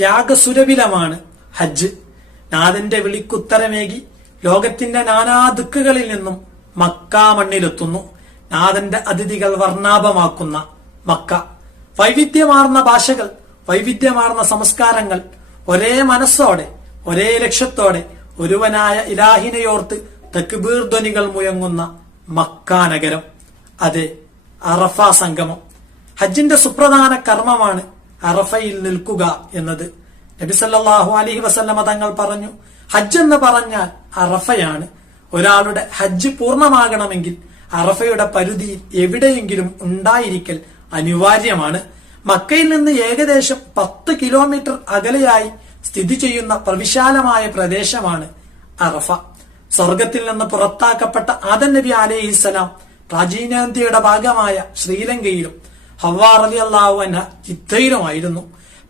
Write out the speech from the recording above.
ത്യാഗസുരഭിലമാണ് ഹജ്ജ്. നാഥന്റെ വിളിക്കുത്തരമേകി ലോകത്തിന്റെ നാനാ ദിക്കുകളിൽ നിന്നും മക്ക മണ്ണിലെത്തുന്നു. നാഥന്റെ അതിഥികൾ വർണ്ണാഭമാക്കുന്ന മക്ക. വൈവിധ്യമാർന്ന ഭാഷകൾ, വൈവിധ്യമാർന്ന സംസ്കാരങ്ങൾ, ഒരേ മനസ്സോടെ ഒരേ ലക്ഷ്യത്തോടെ ഒരുവനായ ഇലാഹിനെയോർത്ത് തക്ബീർ ധ്വനികൾ മുഴങ്ങുന്ന മക്ക നഗരം. അതെ, അറഫ സംഗമം. ഹജ്ജിന്റെ സുപ്രധാന കർമ്മമാണ് അറഫയിൽ നിൽക്കുക എന്നത്. നബി സല്ലല്ലാഹു അലൈഹി വസല്ലമ തങ്ങൾ പറഞ്ഞു, ഹജ്ജ് എന്ന് പറഞ്ഞാൽ അറഫയാണ്. ഒരാളുടെ ഹജ്ജ് പൂർണ്ണമാകണമെങ്കിൽ അറഫയുടെ പരിധിയിൽ എവിടെയെങ്കിലും ഉണ്ടായിരിക്കൽ അനിവാര്യമാണ്. മക്കയിൽ നിന്ന് ഏകദേശം 10 കിലോമീറ്റർ അകലെയായി സ്ഥിതി ചെയ്യുന്ന പ്രവിശാലമായ പ്രദേശമാണ് അറഫ. സ്വർഗത്തിൽ നിന്ന് പുറത്താക്കപ്പെട്ട ആദം നബി അലൈഹിസ്സലാം പ്രാചീനേന്ത്യയുടെ ഭാഗമായ ശ്രീലങ്കയിലും ഹവ്വാ റളിയല്ലാഹു അൻഹ ജിദ്ദയിലുമായിരുന്നു.